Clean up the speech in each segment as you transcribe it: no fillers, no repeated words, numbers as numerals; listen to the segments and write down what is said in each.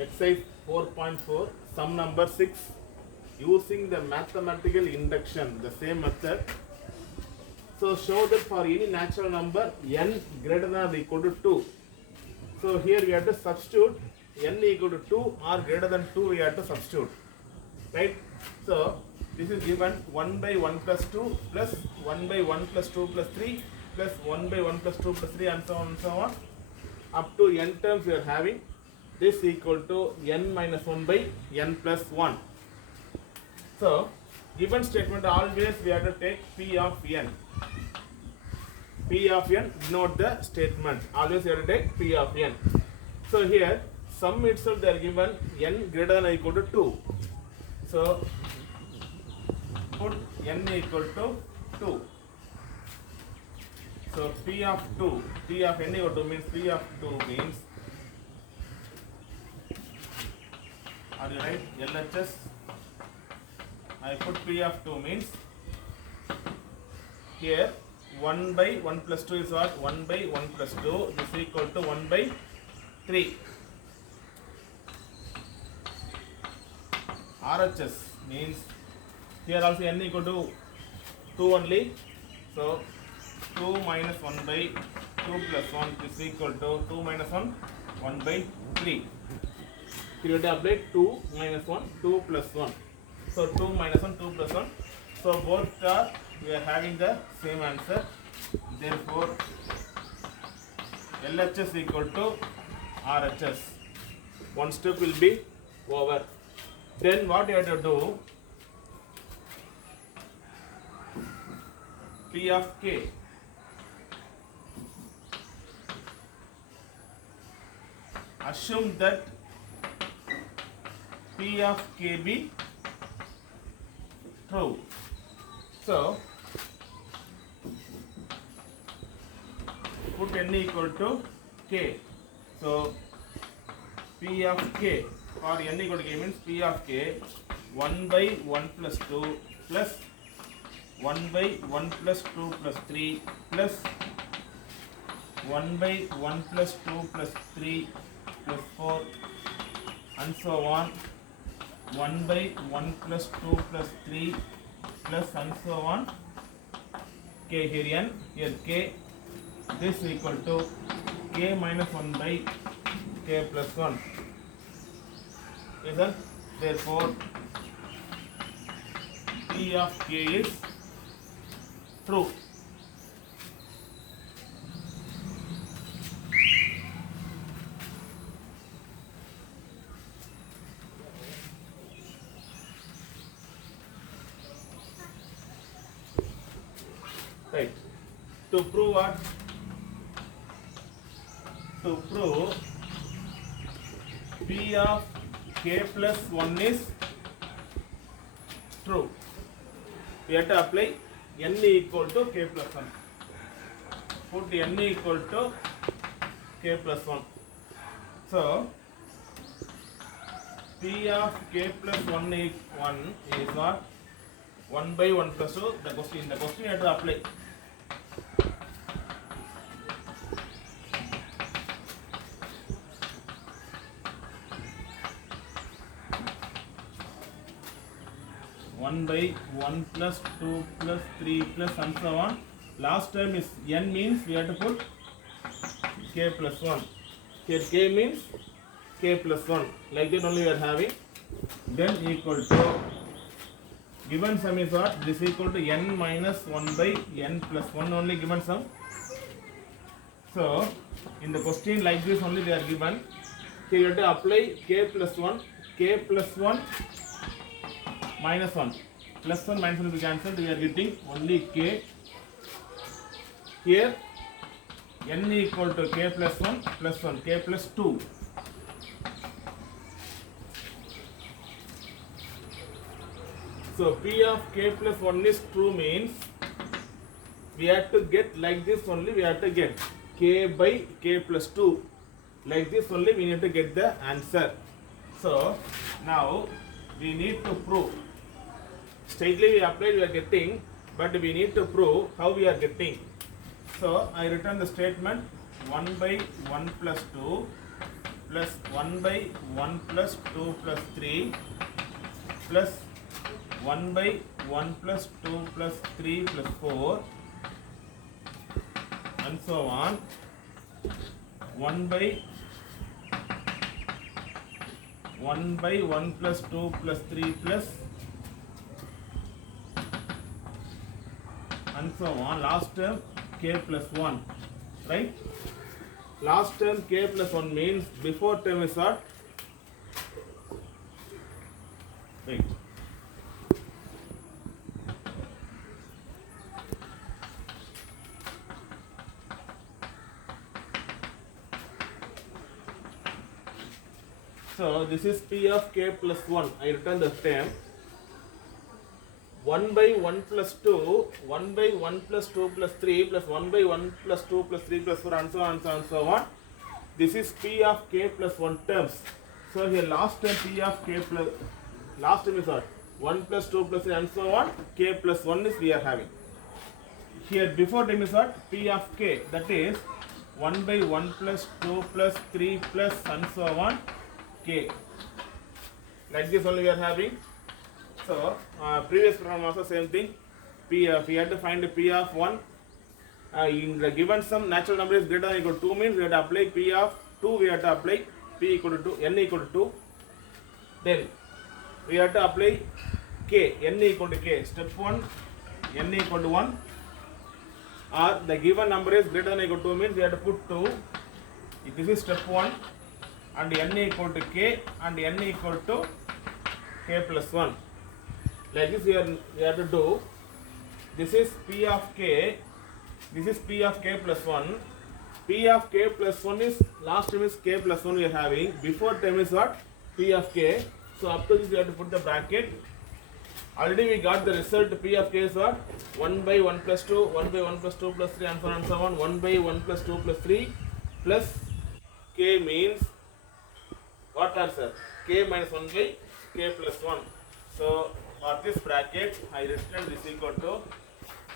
Exercise 4.4, sum number 6. Using the mathematical induction, the same method. So show that for any natural number n greater than or equal to 2. So here we have to substitute n equal to 2 or greater than 2, we have to substitute. Right? So this is given 1 by 1 plus 2 plus 1 by 1 plus 2 plus 3 plus 1 by 1 plus 2 plus 3 and so on and so on. Up to n terms we are having. This equal to n minus 1 by n plus 1. So given statement always we have to take P of n. P of n, denote the statement. Always you have to take P of n. So here sum itself they are given n greater than or equal to 2. So put n equal to 2. So P of 2, P of n equal to means P of 2 means, are you right? LHS. I put P of 2 means here 1 by 1 plus 2 is what? 1 by 1 plus 2 is equal to 1 by 3. RHS means here also n equal to 2 only. So 2 minus 1 by 2 plus 1 is equal to 2 minus 1, 1 by 3. Here we apply 2 minus 1, 2 plus 1. So 2 minus 1, 2 plus 1. So both are, we are having the same answer. Therefore, LHS equal to RHS. One step will be over. Then what you have to do? P of k. Assume that P of k be true. So put n equal to k. So P of k or n equal to k means P of k 1 by 1 plus 2 plus 1 by 1 plus 2 plus 3 plus 1 by 1 plus 2 plus 3 plus 4 and so on. 1 by 1 plus 2 plus 3 plus and so on. K here n, here k. This equal to k minus 1 by k plus 1. Yes, sir? Therefore, P of k is true. Right. To prove what? To prove P of k plus 1 is true, we have to apply n equal to k plus 1. Put n equal to k plus 1. So P of k plus 1 is what? 1 by 1 plus 2. The question you have to apply. One by 1 plus 2 plus 3 plus and so on. Last time is n means we have to put k plus 1. Here k means k plus 1. Like that only we are having. Then equal to, given sum is what? This equal to n minus 1 by n plus 1 only given sum. So in the question like this only they are given. Here you have to apply k plus 1, k plus 1 minus 1. Plus 1 minus 1 will be cancelled. We are getting only k. Here n equal to k plus 1 plus 1, k plus 2. So P of k plus 1 is true means we have to get like this only, we have to get k by k plus 2. Like this only we need to get the answer. So now we need to prove. Straightly we applied, we are getting, but we need to prove how we are getting. So I return the statement 1 by 1 plus 2 plus 1 by 1 plus 2 plus 3 plus 1 by 1 plus 2 plus 3 plus 4 and so on. 1 by 1 plus 2 plus 3 plus and so on. Last term k plus 1, right? Last term k plus 1 means before term is what? Right. So this is p of k plus 1. I return the term. 1 by 1 plus 2, 1 by 1 plus 2 plus 3 plus 1 by 1 plus 2 plus 3 plus 4 and so on and so on and so on. This is p of k plus 1 terms. So here last term p of k plus, last term is what? 1 plus 2 plus 3 and so on. K plus 1 is we are having. Here before term is what? P of k, that is 1 by 1 plus 2 plus 3 plus and so on k. Like this only we are having. So previous problem also same thing. P we had to find p of 1. In the given sum natural number is greater than or equal to 2 means we have to apply p of 2, we have to apply p equal to 2, n equal to 2. Then we have to apply k, n equal to k. Step 1, n equal to 1, or the given number is greater than or equal to 2 means we have to put 2. This is step 1, and n equal to k and n equal to k plus 1. Like this we have to do. This is p of k, this is p of k plus 1. P of k plus 1 is, last term is k plus 1 we are having. Before term is what? P of k. So up to this we have to put the bracket. Already we got the result. P of k is what? 1 by 1 plus 2, 1 by 1 plus 2 plus 3 and so on and so on. 1 by 1 plus 2 plus 3 plus k means what answer? K minus 1 by k plus 1. So for this bracket I written this equal to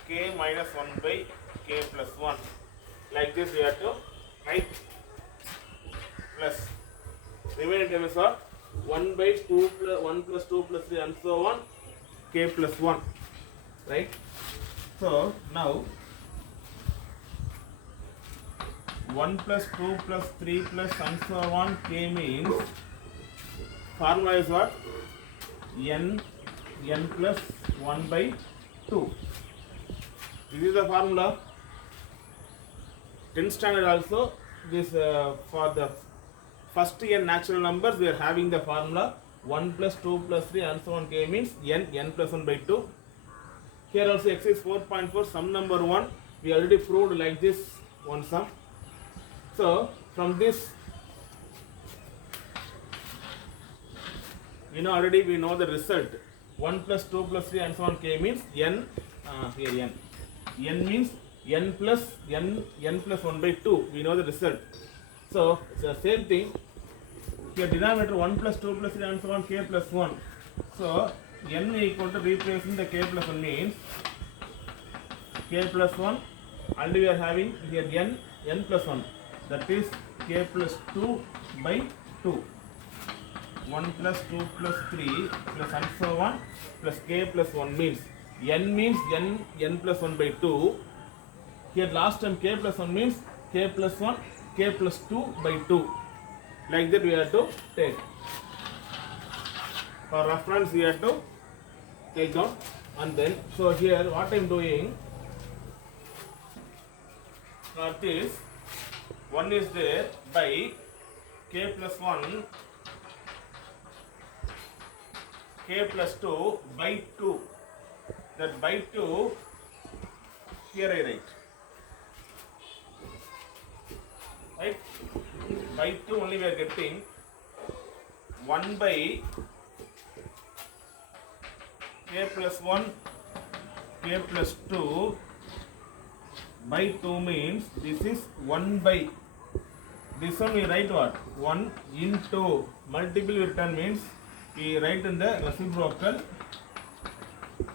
k minus 1 by k plus 1. Like this we have to write, plus remaining term is what? 1 by 2 plus 1 plus 2 plus 3 and so on k plus 1, right? So now 1 plus 2 plus 3 plus and so on k means formula is what? n plus 1 by 2. This is the formula. 10th standard also, this for the first n natural numbers we are having the formula 1 plus 2 plus 3 and so on k means n plus 1 by 2. Here also exercise 4.4 sum number 1 we already proved like this one sum. So from this already we know the result. 1 plus 2 plus 3 and so on k means n, here n means n plus 1 by 2, we know the result. So it's the same thing. Here denominator 1 plus 2 plus 3 and so on k plus 1. So n equal to replacing the k plus 1 means k plus 1, already we are having here n plus 1, that is k plus 2 by 2. 1 plus 2 plus 3 plus and so on plus k plus 1 means n plus 1 by 2. Here last term k plus 1 means k plus 1 k plus 2 by 2. Like that we have to take. For reference we have to take down, and then so here what I am doing, for this 1 is there by k plus 1 k plus 2 by 2, that by 2 here I write, right? By 2 only we are getting 1 by k plus 1 k plus 2 by 2 means this is 1 by, this one we write what? 1 into multiple return means we write in the reciprocal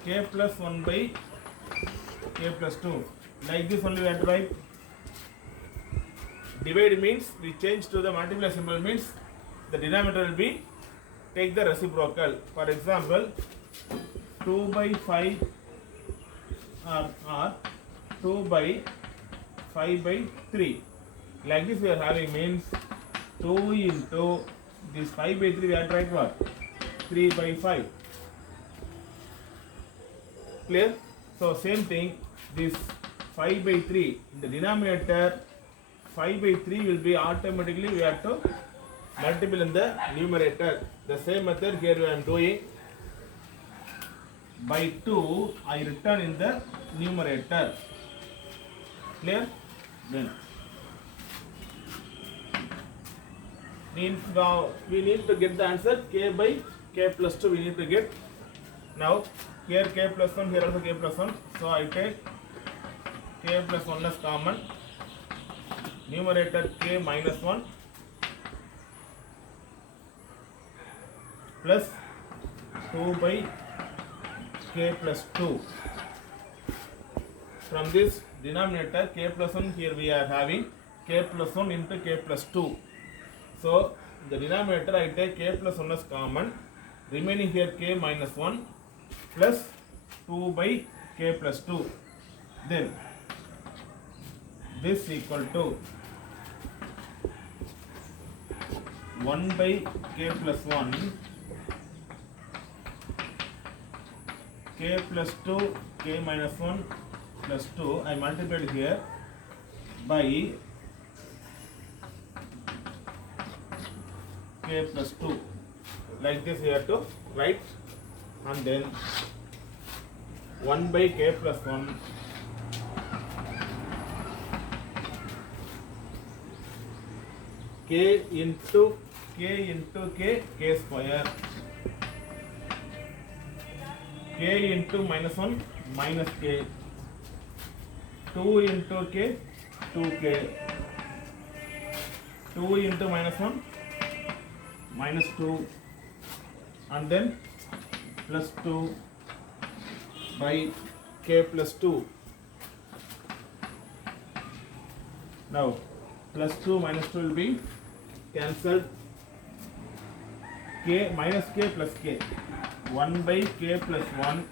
k plus 1 by k plus 2. Like this only we have to write. divide means we change to the multiply symbol means the denominator will be take the reciprocal. For example, 2 by 5 or 2 by 5 by 3. Like this we are having means 2 into this 5 by 3 we are trying what? 3 by 5. Clear? So same thing, this 5 by 3 in the denominator 5 by 3 will be automatically we have to multiple in the numerator. The same method here I am doing. By 2 I return in the numerator. Clear? Then now we need to get the answer k by k plus 2 we need to get. Now here k plus 1, here also k plus 1. So I take k plus 1 as common. Numerator k minus 1 plus 2 by k plus 2. From this denominator k plus 1 here we are having k plus 1 into k plus 2. So the denominator I take k plus 1 as common. Remaining here k minus 1 plus 2 by k plus 2. Then this equal to 1 by k plus 1 k plus 2 k minus 1 plus 2 I multiplied here by k plus 2. Like this we have to write, and then 1 by k plus 1 k into k square, k into minus 1 minus k, 2 into k 2k, 2 into minus 1 minus 2, and then plus 2 by k plus 2. Now plus 2 minus 2 will be cancelled. K minus k plus k, 1 by k plus 1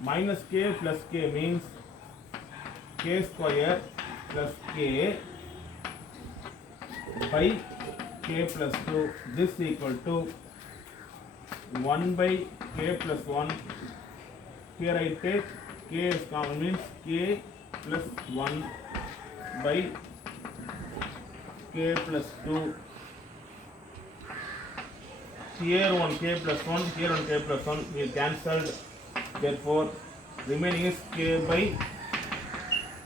minus k plus k means k square plus k by k plus 2. This equal to 1 by k plus 1. Here I take k as common means k plus 1 by k plus 2. Here 1 k plus 1, here 1 k plus 1 we cancelled. Therefore remaining is k by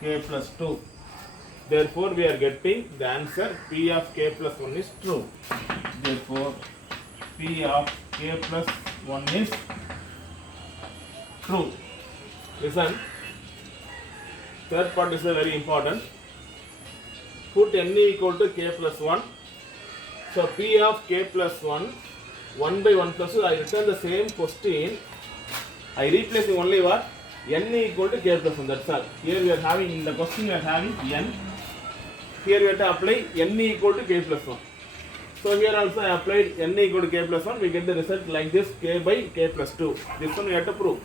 k plus 2. Therefore we are getting the answer P of k plus 1 is true. Therefore P of k plus 1 is true. Listen, third part is very important. Put n equal to k plus 1. So P of k plus 1, 1 by 1 plus 2, I return the same question. I replacing only what? N equal to k plus 1, that's all. Here we are having, in the question we are having n. Here we have to apply n equal to k plus 1. So here also I applied n equal to k plus 1, we get the result like this, k by k plus 2. This one we have to prove.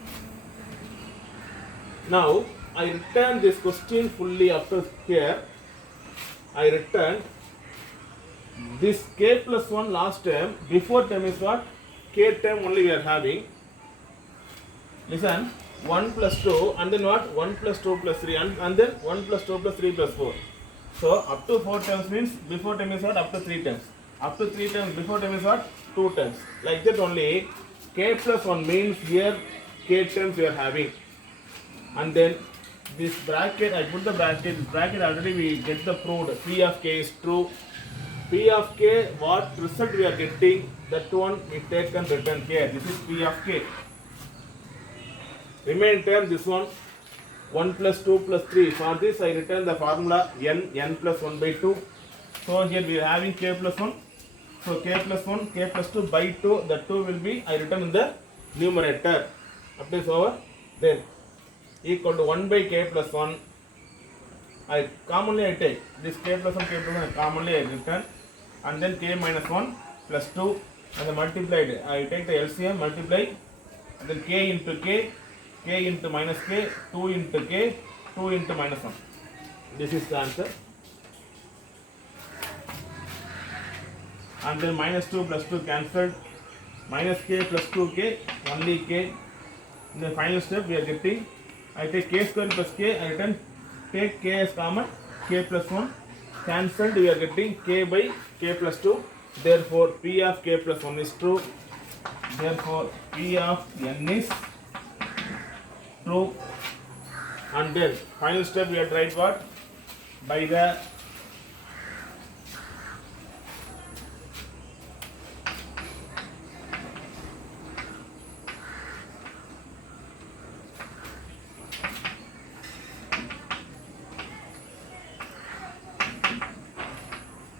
Now I return this question fully after here. I return this k plus 1 last term, before term is what? K term only we are having. Listen, 1 plus 2 and then what? 1 plus 2 plus 3 and then 1 plus 2 plus 3 plus 4. So up to 4 terms means before term is what? Up to 3 terms. Up to 3 terms, before term is what? 2 terms. Like that only k plus 1 means here k terms we are having. And then this bracket, I put the bracket, this bracket already we get the proved. P of k is true. P of k, what result we are getting, that one we take and return here. This is P of k. Remaining term, this one, 1 plus 2 plus 3. For this I return the formula n plus 1 by 2. So here we are having k plus 1. So k plus 1, k plus 2 by 2, the 2 will be, I return in the numerator. Up this over. Then equal to 1 by k plus 1 I commonly I take this k plus 1 k plus 1 commonly I return, and then k minus 1 plus 2 and then multiplied. I take the LCM, multiply, and then k into k into minus k, 2 into k, 2 into minus 1. This is the answer. And then minus 2 plus 2 cancelled, minus k plus 2k, only k. In the final step we are getting, I take k square plus k, I return, take k as common, k plus 1, cancelled, we are getting k by k plus 2. Therefore p of k plus 1 is true. Therefore p of n is true. And then final step we have tried what? By the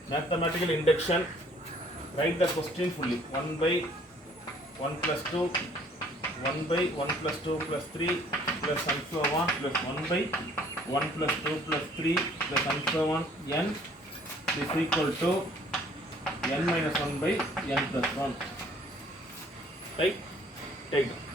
mathematical induction, write the question fully. 1 by 1 plus 2, 1 by 1 plus 2 plus 3 plus and so on, plus 1 by 1 plus 2 plus 3 plus and so on, n is equal to n minus 1 by n plus 1. Right? Take them.